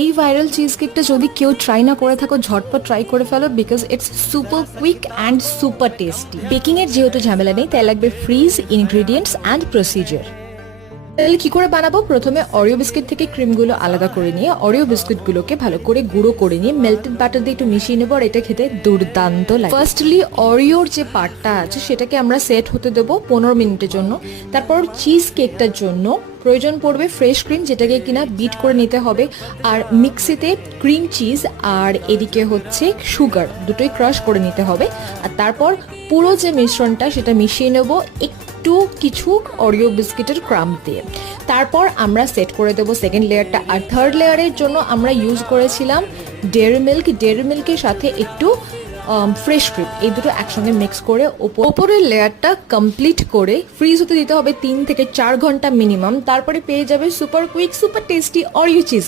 এই viral cheese কেকটা যদি কেউ ট্রাই না করে থাকো ঝটপট ট্রাই করে ফেলো, because it's super quick and super tasty. Baking এর যেহেতু ঝামেলা নেই, তাই লাগবে ফ্রিজ, ইনগ্রিডিয়েন্টস অ্যান্ড প্রসিজার। তাহলে কি করে বানাবো? প্রথমে অরিও বিস্কিট থেকে ক্রিমগুলো আলাদা করে নিয়ে অরিও বিস্কিটগুলোকে ভালো করে গুঁড়ো করে নিয়ে মেল্টেড বাটার দিয়ে একটু মিশিয়ে নেবো, আর এটা খেতে দুর্দান্ত লাগে। ফার্স্টলি অরিওর যে পার্টটা আছে সেটাকে আমরা সেট হতে দেবো 15 মিনিটের জন্য। তারপর চিজ কেকটার জন্য প্রয়োজন পড়বে ফ্রেশ ক্রিম, যেটাকে কিনা বিট করে নিতে হবে, আর মিক্সিতে ক্রিম চিজ আর এদিকে হচ্ছে সুগার দুটোই ক্রাশ করে নিতে হবে। আর তারপর পুরো যে মিশ্রণটা সেটা মিশিয়ে নেব একটু কিছু অরিও বিস্কিটের ক্রাম্ব দিয়ে। তারপর আমরা সেট করে দেবো সেকেন্ড লেয়ারটা। আর থার্ড লেয়ারের জন্য আমরা ইউজ করেছিলাম ডেয়ারি মিল্ক। ডেয়ারি মিল্কের সাথে একটু ফ্রেশ ক্রিম, এই দুটো একসঙ্গে মিক্স করে ওপরের লেয়ারটা কমপ্লিট করে ফ্রিজ হতে দিতে হবে 3 থেকে 4 ঘন্টা মিনিমাম। তারপরে পেয়ে যাবে super quick super tasty Oreo cheese